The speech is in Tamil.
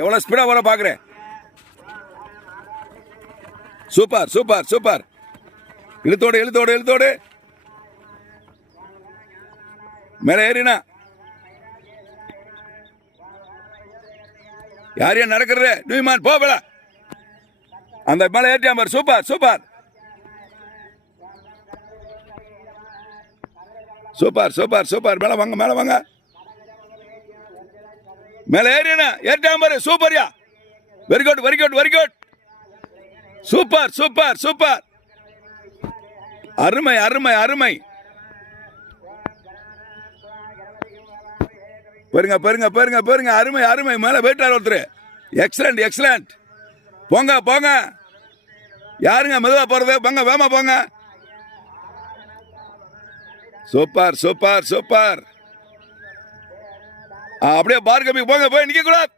எவ்வளவு ஸ்பீடா வர பாக்குறேன். Super super super. இழுத்தோடு இழுத்தோடு இழுத்தோடு மேல ஏறினா யாரையா நடக்கிறது நியூமான் போகல அந்த மேல ஏற்றியா பாரு. Super super super super super. மேல வாங்க மேல வாங்க மேல ஏறினா ஏற்றியா பாரு. சூப்பர்யா. Very good very good very good. Super super super. அருமை அருமை அருமை. பாருங்க பாருங்க பாருங்க பாருங்க. அருமை அருமை. மேல போயிட்டார் ஒருத்தர். Excellent excellent. போங்க போங்க. யாருங்க மெதுவா போறது? போங்க வேமா போங்க. Super super super. அப்படியே பார்கபி போங்க. போய் நிக்க கூடாது.